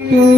Mm-hmm.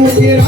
muy.